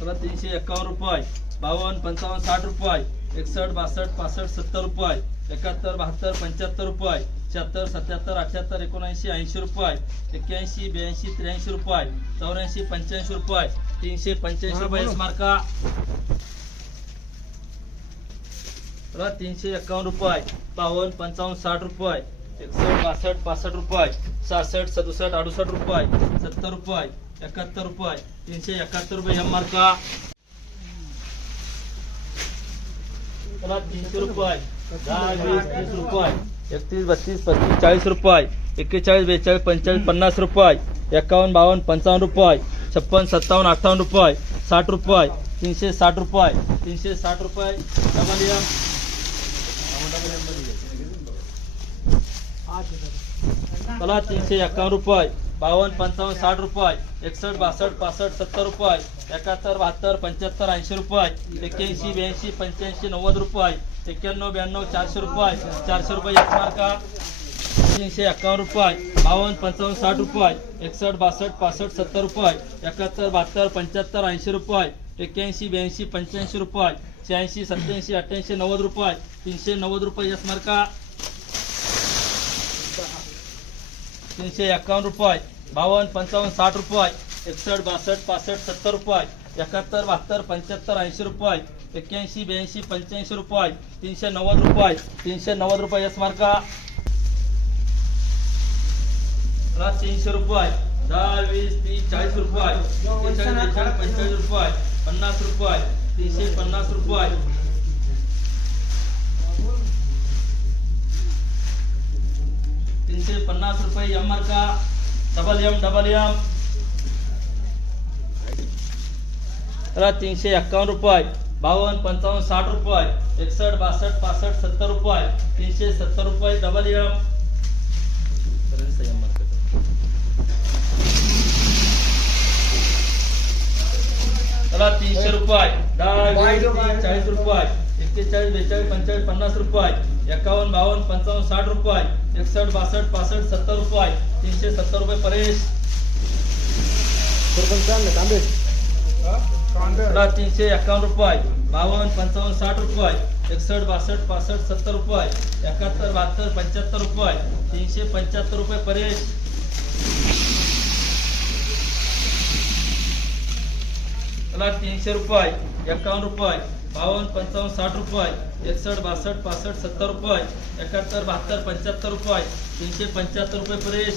त्याला 351 रुपये, 52, 55, 60 रुपये, 61, 62, 65, 70 रुपये, 71, 72, 75 रुपये, 76, 77, 78, 79, 80 रुपये, 81, 82, 83 रुपये, 84, 85 रुपये, 385 रुपये मार्का. त्याला 351 रुपये, 52, 55, 60 रुपये, 61, 62, 65 रुपये, 66, 67, 68 रुपये, 70 रुपये, 71 रुपये, 371 रुपये एम मार्का. त्याला 300 रुपये, 10, 20, 30 रुपये, 31, 32, 35, 40 रुपये, 41, 42, 45, 50 रुपये, 51, 52, 55 रुपये, 56, 57, 58 रुपये, 60 रुपये, 360 रुपये, 360 रुपये डबल एम. त्याला 351 रुपये, 52, 55, 60 रुपये, 61, 62, 65, 70 रुपये, 71, 72, 75, 80 रुपये, 81, 82, 85, 90 रुपये, 91, 92, 400 रुपये, 400 रुपये एक मार्का. 351 रुपये, 52, 55, 60 रुपये, 61, 62, 65, 70 रुपये, 71, 72, 75, 80 रुपये, 81, 82, 85 रुपये, 86, 87, 88, 90 रुपये, 390 रुपये एक मार्का. 351 रुपये, 52, 55, 60 रुपये, 61, 62, 65, 70 रुपये, 71, 72, 75, 80 रुपये, 81, 82, 85 रुपये, 390 रुपये, 390 रुपये एस मार्का. 300 रुपये, 10, 20, 30, 40 रुपये, 41, 42, 45 रुपये, 50 रुपये, 350 रुपये, 350 रुपये एम मार्का. Double M. त्याला 351 रुपये, 52, 55, 60 रुपये, 61, 62, 65, 70 रुपये, 370 रुपये डबल एम. त्याला 300 रुपये, 10, 20, 30, 40 रुपये, 41, 42, 45, 50 रुपये, 51, 52, 55, 60 रुपये, 61, 62, 65, 70 रुपये, 370 रुपये परेश. त्याला 351 रुपये, 52, 55, 60 रुपये, 61, 62, 65, 70 रुपये, 71, 72, 75 रुपये, 375 रुपये परेश. त्याला 300 रुपये, 51 रुपये, 52, 55, 60 रुपये, 61, 62, 65, 70 रुपये, 71, 72, 75 रुपये, 375 रुपये परेश.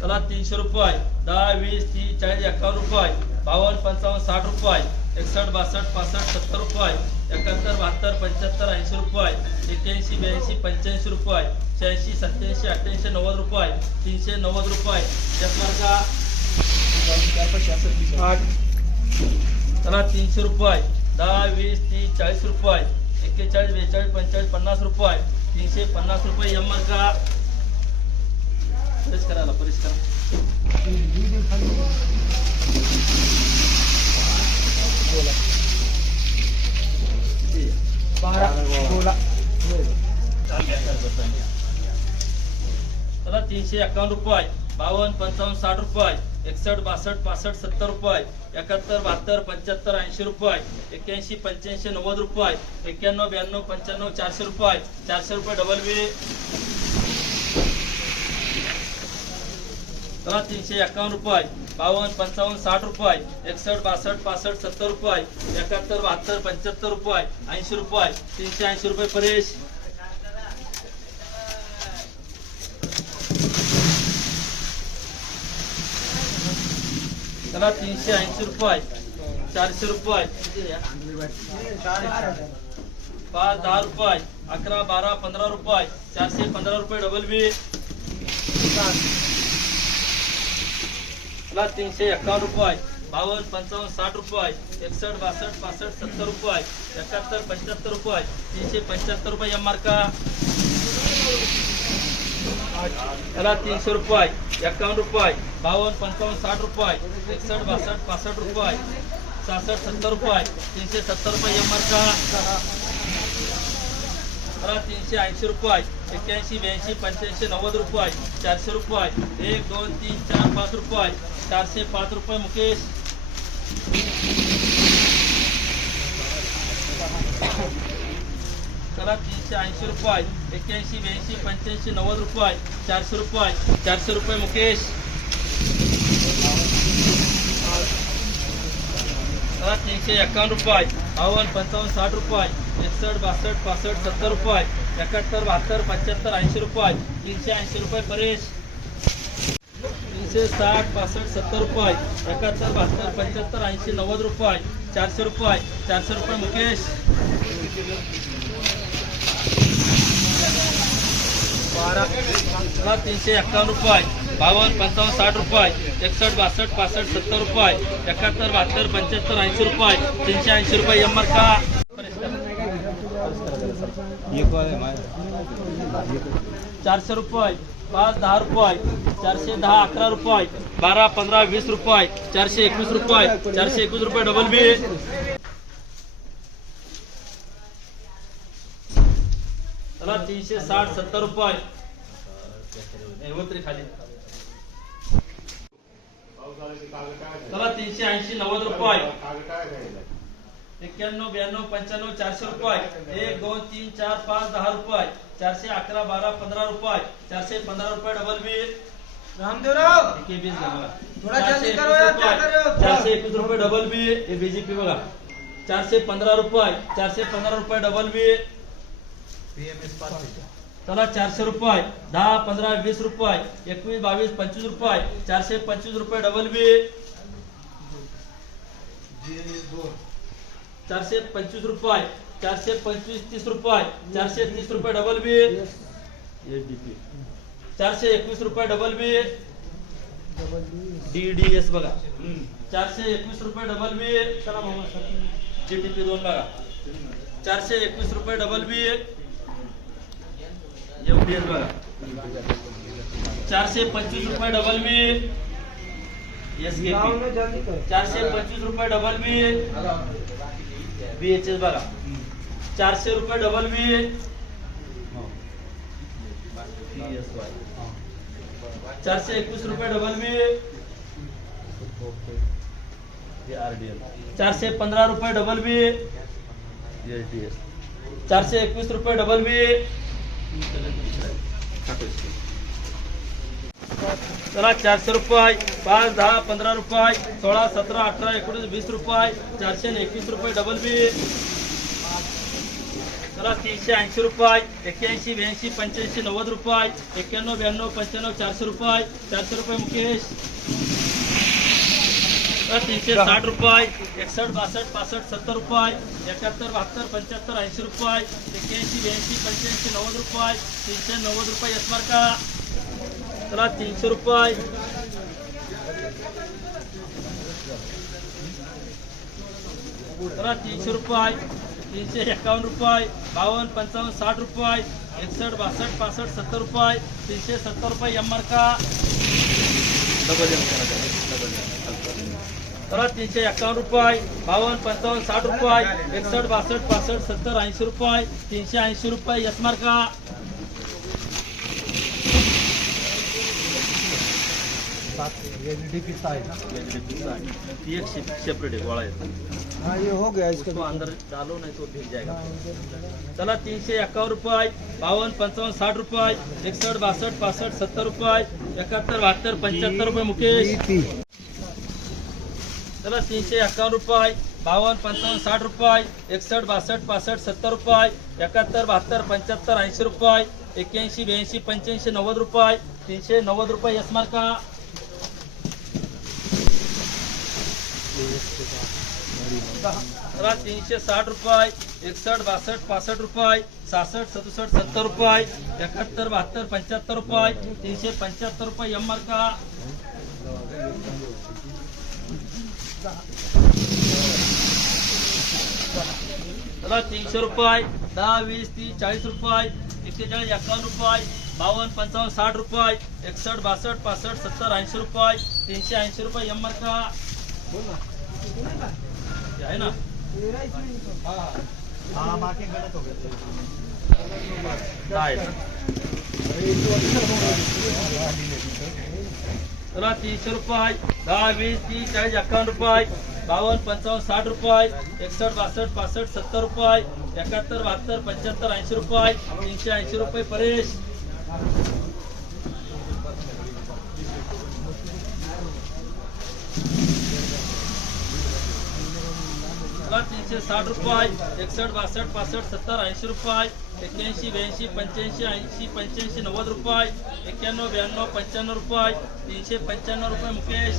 त्याला 300 रुपये, 10, 20, 30, 40, 51 रुपये, 52, 55, 60 रुपये, 61, 62, 65, 70 रुपये, 71, 72, 75, 80 रुपये, 81, 82, 85 रुपये, 86, 87, 88, 90 रुपये, 390 रुपये एक मार्का. त्याला 300 रुपये, 10, 20, 30, 40 रुपये, 41, 42, 45, 50 रुपये, 350 रुपये एम मार्का. परेश करा. 351 रुपये, 52, 55, 60 रुपये, 61, 62, 65, 70 रुपये, 71, 72, 75, 80 रुपये, 81, 85, 90 रुपये, 91, 92, 95, 400 रुपये, 400 रुपये डबल बी. त्याला 351 रुपये, 52, 55, 60 रुपये, 61, 62, 65, 70 रुपये, 71, 72, 75 रुपये, 80 रुपये, 380 रुपये परेश. त्याला 380 रुपये, 400 रुपये, 5, 10 रुपये, 11, 12, 15 रुपये, 415 रुपये डबल बी. त्याला 351 रुपये, 52, 55, 60 रुपये, 61, 62, 65, 70 रुपये, 71, 75 रुपये, 375 रुपये एम मार्का. त्याला 300 रुपये, 51 रुपये, 52, 55, 60 रुपये, 61, 62, 65 रुपये, 66, 70 रुपये, 370 रुपये एम मार्का. चला 380 रुपये 81 82 85 90 रुपये 400 रुपये 1 2 3 4 5 रुपये 405 रुपये मुकेश चला 380 रुपये 81 82 85 90 रुपये 400 रुपये मुकेश चला 351 रुपये 52 55 60 रुपये 61 62 65 70 रुपये 71 72 75 80 रुपये 380 रुपये परेश 360 65 70 रुपये 71 72 75 80 90 रुपये 400 रुपये मुकेश चला 351 रुपये 52 55 60 रुपये 61 62 65 70 रुपये 71 72 75 80 रुपये 380 रुपये यम्मर का 400 रुपये 5 10 रुपये 410 11 रुपये 12 15 20 रुपये 421 रुपये 421 रुपये डबल बी चला 360 70 रुपये खाली चला 380 90 रुपये 91 92 95 400 रुपये 1 2 3 4 5 10 रुपये 411 12 15 रुपये 415 रुपये डबल बी रामदेवराव थोड़ा जल्दी करो यार क्या कर रहे हो 421 रुपये डबल बी ये बीजेपी बघा 415 रुपये 415 रुपये डबल बी चला 400 रुपये 10 15 20 रुपये 21 22 25 रुपये 425 रुपये डबल बी 425 रुपये 425 30 रुपये 430 रुपये डबल बी 421 रुपये डबल बी DDS बघा 421 रुपये डबल बी चला मामा GTP 2 बघा 421 रुपये डबल बी FDS बघा 425 रुपये डबल बी SKP 425 रुपये डबल बी BHS बघा 400 रुपये डबल बी PSY 421 रुपये डबल बी RDL 415 रुपये डबल बी LTS 421 रुपये डबल बी चला 400 रुपये 5 10 15 रुपये 16 17 18 19 20 रुपये 421 रुपये डबल बी चला 380 रुपये 81 82 85 90 रुपये 91 92 95 400 रुपये मुकेश 360 रुपये 61 62 65 70 रुपये 71 72 75 80 रुपये 81 82 85 90 रुपये 390 रुपये यशमार का चला 300 रुपये चला 300 रुपये 351 रुपये 52 55 60 रुपये 61 62 65 70 रुपये 370 रुपये यम्मर का चला 351 रुपये 52 55 60 रुपये 61 62 65 70 80 रुपये 380 रुपये यशमार का एक सेपरेट है बड़ा हाँ ये हो गया इसको अंदर डालो नहीं तो भीग जाएगा चला 351 रुपये 52 55 60 रुपये 61 62 65 70 रुपये 71 72 75 रुपये मुकेश चला 351 रुपये 52 55 60 रुपये 61 62 65 70 रुपये 71 72 75 80 रुपये 81 82 85 90 रुपये 390 रुपये यशमार का चला 360 रुपये 61 62 65 रुपये 66 67 70 रुपये 71 72 75 रुपये 375 रुपये यम्मर का चला 300 रुपये 10 20 30 40 रुपये 41 51 रुपये 52 55 60 रुपये 61 62 65 70 80 रुपये 380 रुपये यम्मर का है ना हाँ बाकी गलत हो गया दहा आहेत. चला 300 रुपये 10 20 30 40 51 रुपये 52 55 60 रुपये 61 62 65 70 रुपये 71 72 75 80 रुपये 380 रुपये परेश. चला 360 रुपये 61 62 65 70 80 रुपये 81 82 85 80 85 90 रुपये 91 92 95 रुपये 395 रुपये मुकेश.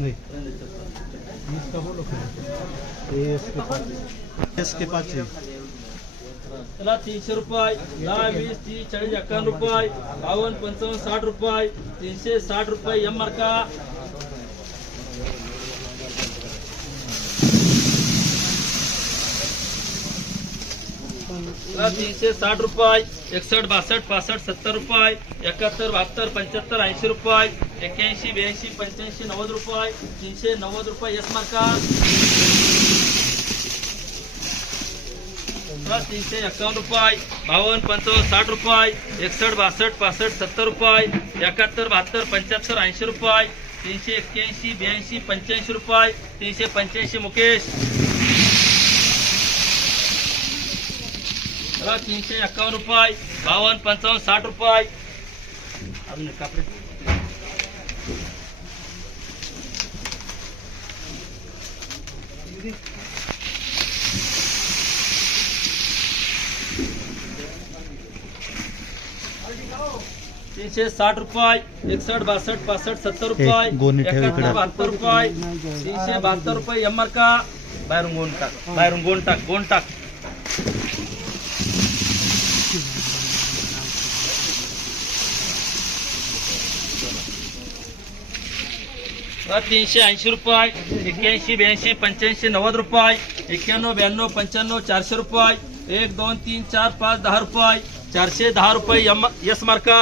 नहीं इसका बोलो ये इसके पास है. चला 300 रुपये 10 20 30 40 51 रुपये 52 55 60 रुपये 360 रुपये एम मार्का. चला 360 रुपये 61 62 65 70 रुपये 71 72 75 80 रुपये 81 82 85 90 रुपये 390 रुपये एस मार्का. 351 रुपये 52 55 60 रुपये 61 62 65 70 रुपये 71 72 75 80 रुपये 381 82 85 रुपये 385 मुकेश. 351 रुपये 52 55 60 रुपये अजून एक कापडे. तीनशे 60 रुपये 61 62 65 70 रुपये 71 72 रुपये 372 रुपये एम मार्का. बाहेरून गोंड टाक. 380 रुपये 81 82 85 90 रुपये 91 92 95 400 रुपये 1 2 3 4 5 10 रुपये 410 रुपये एस मार्का.